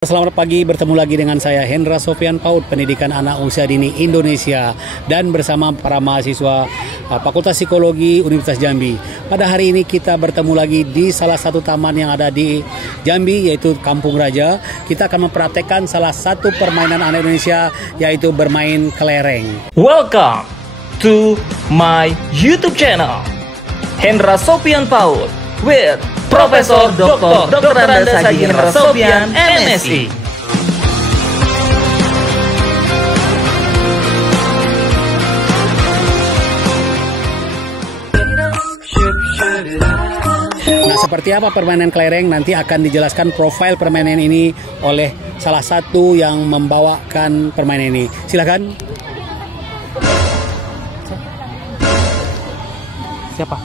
Selamat pagi, bertemu lagi dengan saya Hendra Sofian Paud, pendidikan anak usia dini Indonesia, dan bersama para mahasiswa Fakultas Psikologi Universitas Jambi. Pada hari ini kita bertemu lagi di salah satu taman yang ada di Jambi, yaitu Kampung Raja. Kita akan mempraktekkan salah satu permainan anak Indonesia, yaitu bermain kelereng. Welcome to my YouTube channel, Hendra Sofian Paud with Profesor Dr. Andes Haji Hendra Sofian, MSI. Nah, seperti apa permainan kelereng nanti akan dijelaskan profil permainan ini oleh salah satu yang membawakan permainan ini. Silakan. Siapa?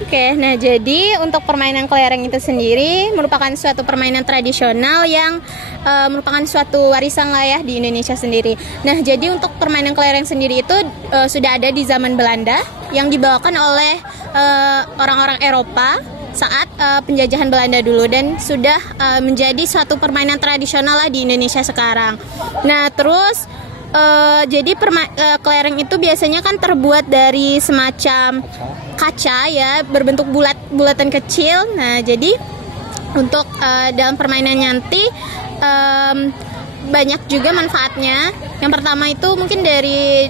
Oke, nah jadi untuk permainan kelereng itu sendiri merupakan suatu permainan tradisional yang merupakan suatu warisan lah ya di Indonesia sendiri. Nah, jadi untuk permainan kelereng sendiri itu sudah ada di zaman Belanda yang dibawakan oleh orang-orang Eropa saat penjajahan Belanda dulu, dan sudah menjadi suatu permainan tradisional lah di Indonesia sekarang. Nah, terus jadi kelereng itu biasanya kan terbuat dari semacam kaca ya, berbentuk bulatan kecil. Nah, jadi untuk dalam permainan nanti banyak juga manfaatnya. Yang pertama itu mungkin dari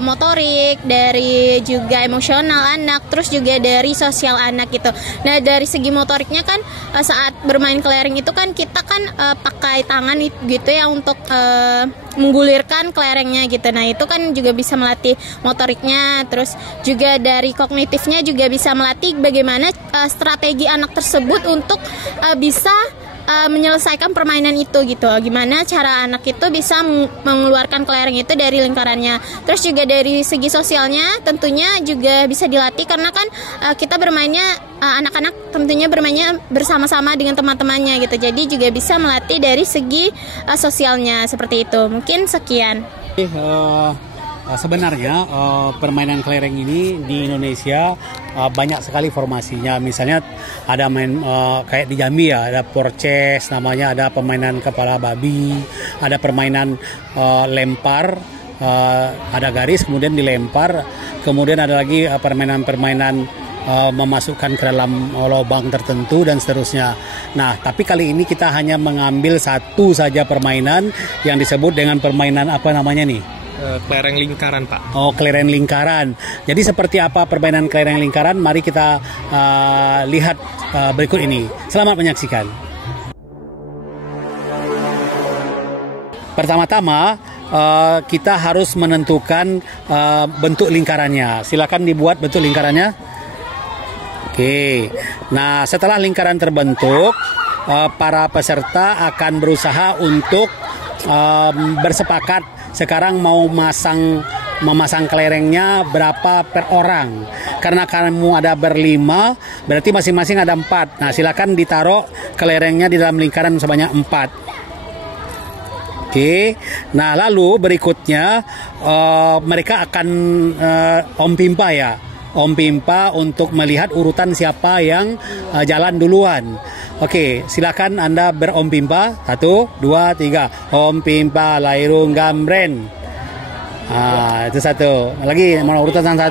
motorik, dari juga emosional anak, terus juga dari sosial anak gitu. Nah, dari segi motoriknya kan saat bermain kelereng itu kan kita kan pakai tangan gitu ya untuk menggulirkan kelerengnya gitu. Nah, itu kan juga bisa melatih motoriknya. Terus juga dari kognitifnya juga bisa melatih bagaimana strategi anak tersebut untuk bisa menyelesaikan permainan itu gitu. Gimana cara anak itu bisa mengeluarkan kelereng itu dari lingkarannya. Terus juga dari segi sosialnya tentunya juga bisa dilatih, karena kan kita bermainnya anak-anak tentunya bermainnya bersama-sama dengan teman-temannya gitu. Jadi juga bisa melatih dari segi sosialnya seperti itu. Mungkin sekian. Sebenarnya permainan kelereng ini di Indonesia banyak sekali formasinya. Misalnya ada main kayak di Jambi ya, ada porces namanya, ada permainan kepala babi, ada permainan lempar, ada garis kemudian dilempar, kemudian ada lagi permainan-permainan memasukkan ke dalam lubang tertentu dan seterusnya. Nah, tapi kali ini kita hanya mengambil satu saja permainan yang disebut dengan permainan apa namanya nih? Kelereng lingkaran, Pak. Oh, kelereng lingkaran. Jadi seperti apa permainan kelereng lingkaran? Mari kita lihat berikut ini. Selamat menyaksikan. Pertama-tama kita harus menentukan bentuk lingkarannya. Silakan dibuat bentuk lingkarannya. Oke. Nah, setelah lingkaran terbentuk, para peserta akan berusaha untuk bersepakat sekarang mau memasang kelerengnya berapa per orang. Karena kamu ada berlima, berarti masing-masing ada 4. Nah, silakan ditaruh kelerengnya di dalam lingkaran sebanyak 4. Oke. Nah, lalu berikutnya mereka akan Om Pimpa ya. Om Pimpa untuk melihat urutan siapa yang jalan duluan. Oke, silakan Anda berom pimpa. 1, 2, 3. Om Pimpa Lairung Gambren. Itu satu. Lagi mau urutan 1.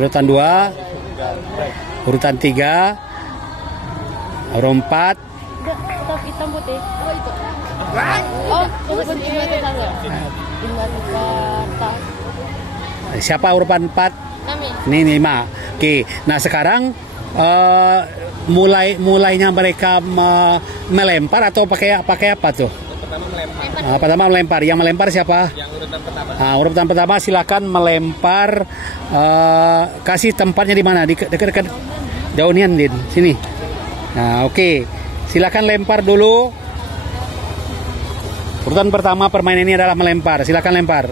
Urutan 2. Urutan 3. Urutan 4. Hitam putih. Siapa urutan 4? Kami. Ini 5. Oke. Nah, sekarang mulainya mereka melempar atau pakai apa tuh? Pertama melempar. Yang melempar siapa? Yang urutan pertama. Urutan pertama silakan melempar. Kasih tempatnya di mana? Di dekat daunian Din. Sini. Nah, oke. Silakan lempar dulu. Urutan pertama permainan ini adalah melempar. Silakan lempar.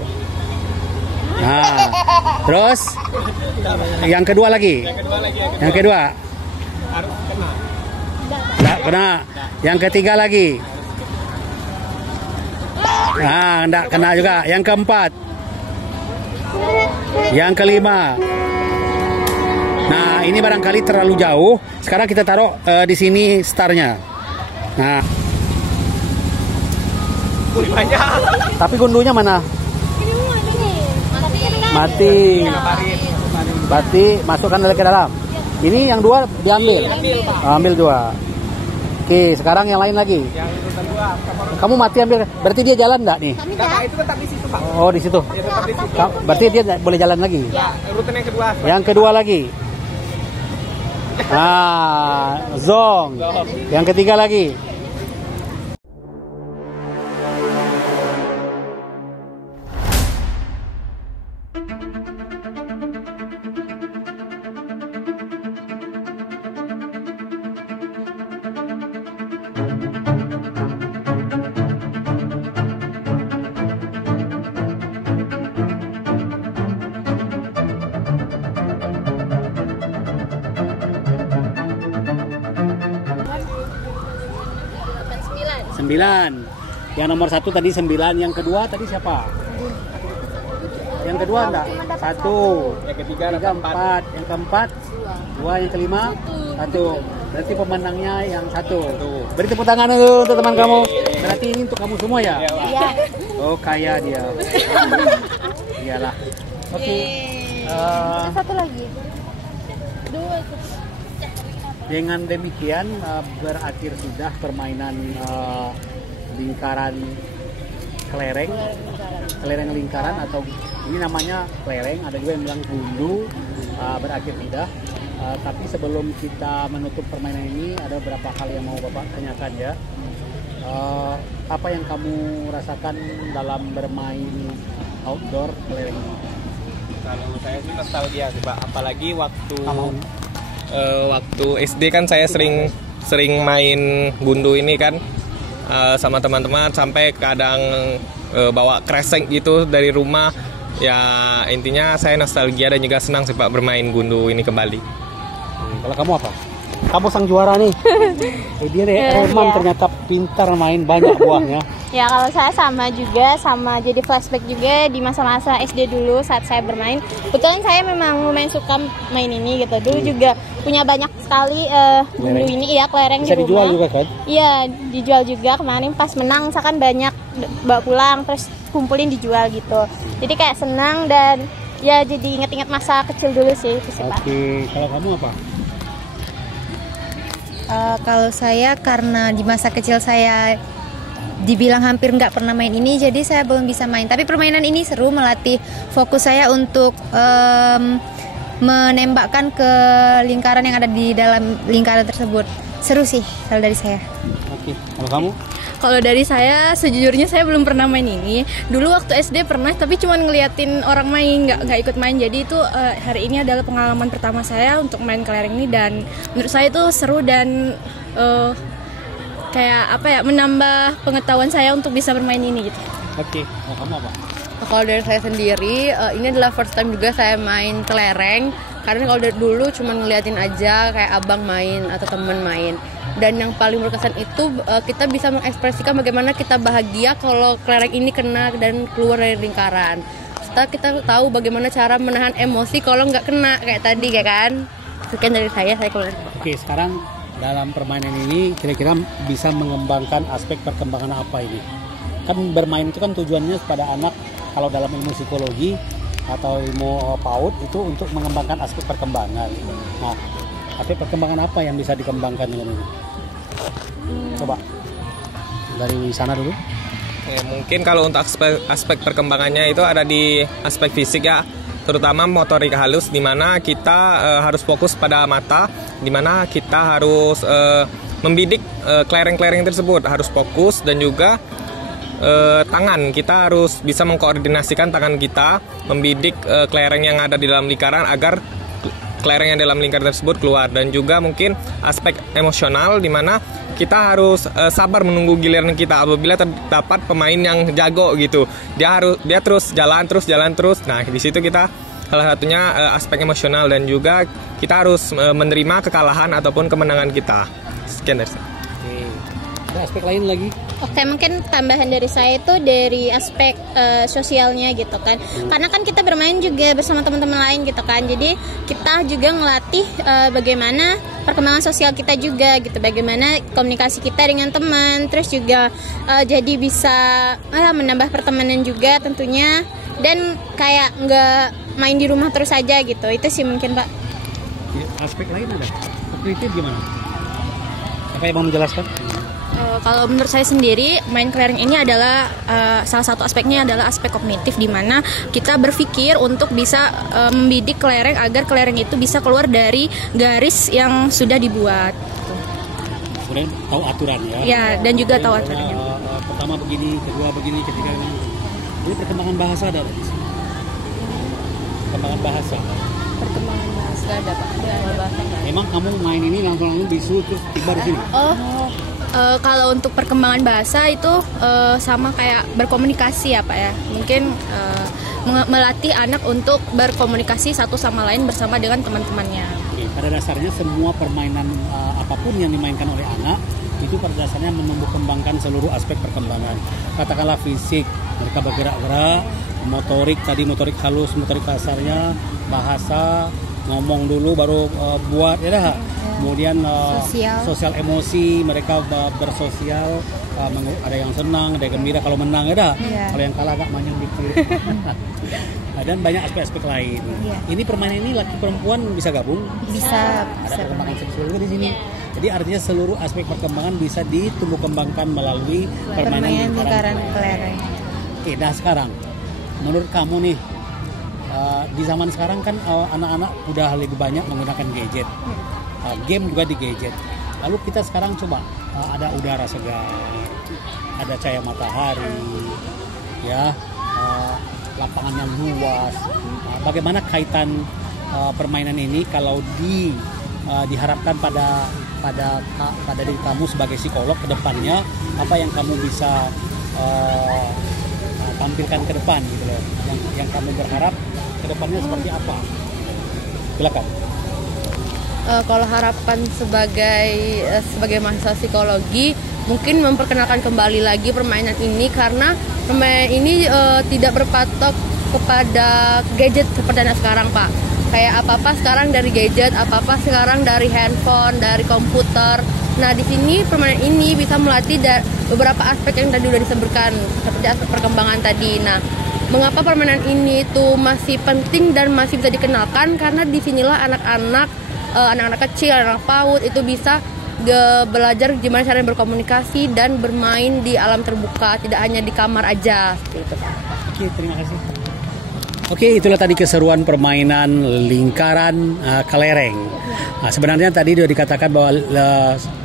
Nah, terus yang kedua lagi. Yang kedua. Harus kena. Enggak kena. Yang ketiga lagi. Nah, enggak kena juga. Yang keempat. Yang kelima. Nah, ini barangkali terlalu jauh. Sekarang kita taruh di sini startnya. Nah. Banyak. Tapi gundunya mana? Mati. Berarti masukkan ke dalam. Ini yang 2 diambil. Ambil 2. Oke, sekarang yang lain lagi. Yang urutan 2. Kamu mati ambil. Berarti dia jalan enggak nih? Enggak, Pak, itu tetap di situ, Pak. Oh, di situ. Ya, tetap di situ. Berarti dia boleh jalan lagi. Ya, urutan yang kedua. Yang kedua lagi. Zong. Yang ketiga lagi. Sembilan. Yang nomor 1 tadi 9. Yang kedua tadi siapa? Yang kedua enggak? 1. Yang ketiga 4. Yang keempat 2. Yang kelima 1. Berarti pemenangnya yang 1. Beri tepuk tangan dulu untuk teman kamu. Berarti ini untuk kamu semua ya? Iya. Oh, kaya dia. Iyalah. Oke. Satu lagi. 2. Dengan demikian berakhir sudah permainan lingkaran kelereng lingkaran, atau ini namanya kelereng, ada juga yang bilang gundu. Berakhir sudah. Tapi sebelum kita menutup permainan ini, ada beberapa hal yang mau Bapak tanyakan ya. Apa yang kamu rasakan dalam bermain outdoor kelereng ini? Kalau saya sih nostalgia sih, Pak. Apalagi waktu SD kan saya sering main gundu ini kan sama teman-teman, sampai kadang bawa kresek gitu dari rumah. Ya intinya saya nostalgia dan juga senang sih, Pak, bermain gundu ini kembali. Kalau kamu apa? Kamu sang juara nih. Dia deh, Reman ternyata pintar main, banyak buahnya. Ya kalau saya sama juga, sama jadi flashback juga di masa-masa SD dulu saat saya bermain. Kebetulan saya memang lumayan suka main ini gitu. Dulu juga punya banyak sekali gundu ini, ya kelereng bisa di rumah. Dijual juga kan? Iya, dijual juga. Kemarin pas menang misalkan banyak bawa pulang, terus kumpulin dijual gitu. Jadi kayak senang dan ya jadi ingat-ingat masa kecil dulu sih itu sih, Pak. Oke, kalau kamu apa? Kalau saya karena di masa kecil saya dibilang hampir nggak pernah main ini, jadi saya belum bisa main. Tapi permainan ini seru, melatih fokus saya untuk menembakkan ke lingkaran yang ada di dalam lingkaran tersebut. Seru sih kalau dari saya. Oke, kalau kamu? Kalau dari saya, sejujurnya saya belum pernah main ini. Dulu waktu SD pernah, tapi cuma ngeliatin orang main, nggak ikut main. Jadi itu hari ini adalah pengalaman pertama saya untuk main kelereng ini, dan menurut saya itu seru dan kayak apa ya, menambah pengetahuan saya untuk bisa bermain ini gitu. Oke, kalau kamu apa? Kalau dari saya sendiri, ini adalah first time juga saya main kelereng. Karena kalau dari dulu cuma ngeliatin aja kayak abang main atau temen main. Dan yang paling berkesan itu kita bisa mengekspresikan bagaimana kita bahagia kalau kelereng ini kena dan keluar dari lingkaran. Setelah kita tahu bagaimana cara menahan emosi kalau nggak kena kayak tadi, kayak kan. Sekian dari saya keluar. Oke, sekarang dalam permainan ini kira-kira bisa mengembangkan aspek perkembangan apa ini? Kan bermain itu kan tujuannya kepada anak, kalau dalam ilmu psikologi atau ilmu PAUD itu untuk mengembangkan aspek perkembangan. Nah, aspek perkembangan apa yang bisa dikembangkan dengan ini? Coba dari sana dulu. Mungkin kalau untuk aspek perkembangannya itu ada di aspek fisik ya, terutama motorik halus, di mana kita harus fokus pada mata, di mana kita harus membidik kelereng-kelereng tersebut, harus fokus, dan juga tangan, kita harus bisa mengkoordinasikan tangan kita membidik kelereng yang ada di dalam lingkaran agar kelereng yang dalam lingkaran tersebut keluar. Dan juga mungkin aspek emosional, di mana kita harus sabar menunggu giliran kita. Apabila terdapat pemain yang jago gitu, dia terus jalan terus. Nah, di situ kita salah satunya aspek emosional, dan juga kita harus menerima kekalahan ataupun kemenangan kita. Sekian dari saya. Oke. Ada aspek lain lagi? Oke, mungkin tambahan dari saya itu dari aspek sosialnya gitu kan. Karena kan kita bermain juga bersama teman-teman lain gitu kan. Jadi kita juga ngelatih bagaimana perkembangan sosial kita juga gitu. Bagaimana komunikasi kita dengan teman. Terus juga jadi bisa menambah pertemanan juga tentunya. Dan kayak nggak main di rumah terus aja gitu. Itu sih mungkin, Pak. Aspek lain ada? Kognitif gimana? Apa yang mau menjelaskan? Kalau menurut saya sendiri, main kelereng ini adalah salah satu aspeknya adalah aspek kognitif, di mana kita berpikir untuk bisa membidik kelereng agar kelereng itu bisa keluar dari garis yang sudah dibuat. Kemudian tahu aturan ya? Ya, dan juga tahu aturannya. Pertama begini, kedua begini, ketiga begini. Ini perkembangan bahasa ada di sini. Perkembangan bahasa. Perkembangan bahasa ada Pak. Ada bahasa nggak? Emang kamu main ini langsung bisu terus tiba di sini? Kalau untuk perkembangan bahasa itu sama kayak berkomunikasi ya Pak ya. Mungkin melatih anak untuk berkomunikasi satu sama lain bersama dengan teman-temannya. Oke, pada dasarnya semua permainan apapun yang dimainkan oleh anak itu pada dasarnya menumbuh kembangkan seluruh aspek perkembangan. Katakanlah fisik, mereka bergerak-gerak, motorik tadi, motorik halus, motorik kasarnya, bahasa, ngomong dulu baru buat ya dah. Kemudian sosial emosi, mereka bersosial, ada yang senang, ada yang gembira kalau menang ya dah. Kalau yang kalah agak manyang dikit. Dan banyak aspek-aspek lain. Ini permainan ini laki perempuan bisa gabung? Bisa. Ada perkembangan seksual juga di sini. Jadi artinya seluruh aspek perkembangan bisa ditumbuh kembangkan melalui permainan lingkaran kelereng. Oke, nah sekarang menurut kamu nih, di zaman sekarang kan anak-anak udah lebih banyak menggunakan gadget, game juga di gadget. Lalu kita sekarang coba ada udara segar, ada cahaya matahari, ya, lapangan yang luas. Bagaimana kaitan permainan ini kalau diharapkan pada diri kamu sebagai psikolog ke depannya, apa yang kamu bisa tampilkan ke depan gitu loh, yang kamu berharap ke depannya seperti apa? Silakan. Kalau harapan sebagai mahasiswa psikologi, mungkin memperkenalkan kembali lagi permainan ini, karena permainan ini tidak berpatok kepada gadget seperti anak sekarang Pak. Kayak apa-apa sekarang dari gadget, apa-apa sekarang dari handphone, dari komputer. Nah di sini permainan ini bisa melatih beberapa aspek yang tadi udah disebutkan, seperti aspek perkembangan tadi. Nah, mengapa permainan ini tuh masih penting dan masih bisa dikenalkan? Karena disinilah anak-anak kecil, anak PAUD itu bisa belajar gimana cara berkomunikasi dan bermain di alam terbuka, tidak hanya di kamar aja. Gitu. Oke, terima kasih. Oke, itulah tadi keseruan permainan lingkaran kelereng. Nah, sebenarnya tadi sudah dikatakan bahwa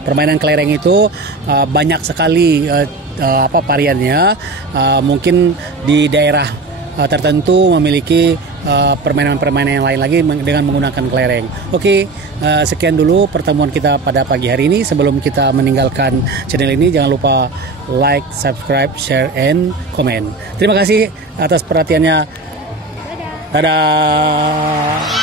permainan kelereng itu banyak sekali variannya. Mungkin di daerah tertentu memiliki permainan-permainan yang lain lagi dengan menggunakan kelereng. Oke, sekian dulu pertemuan kita pada pagi hari ini. Sebelum kita meninggalkan channel ini, jangan lupa like, subscribe, share, and comment. Terima kasih atas perhatiannya. Dadah.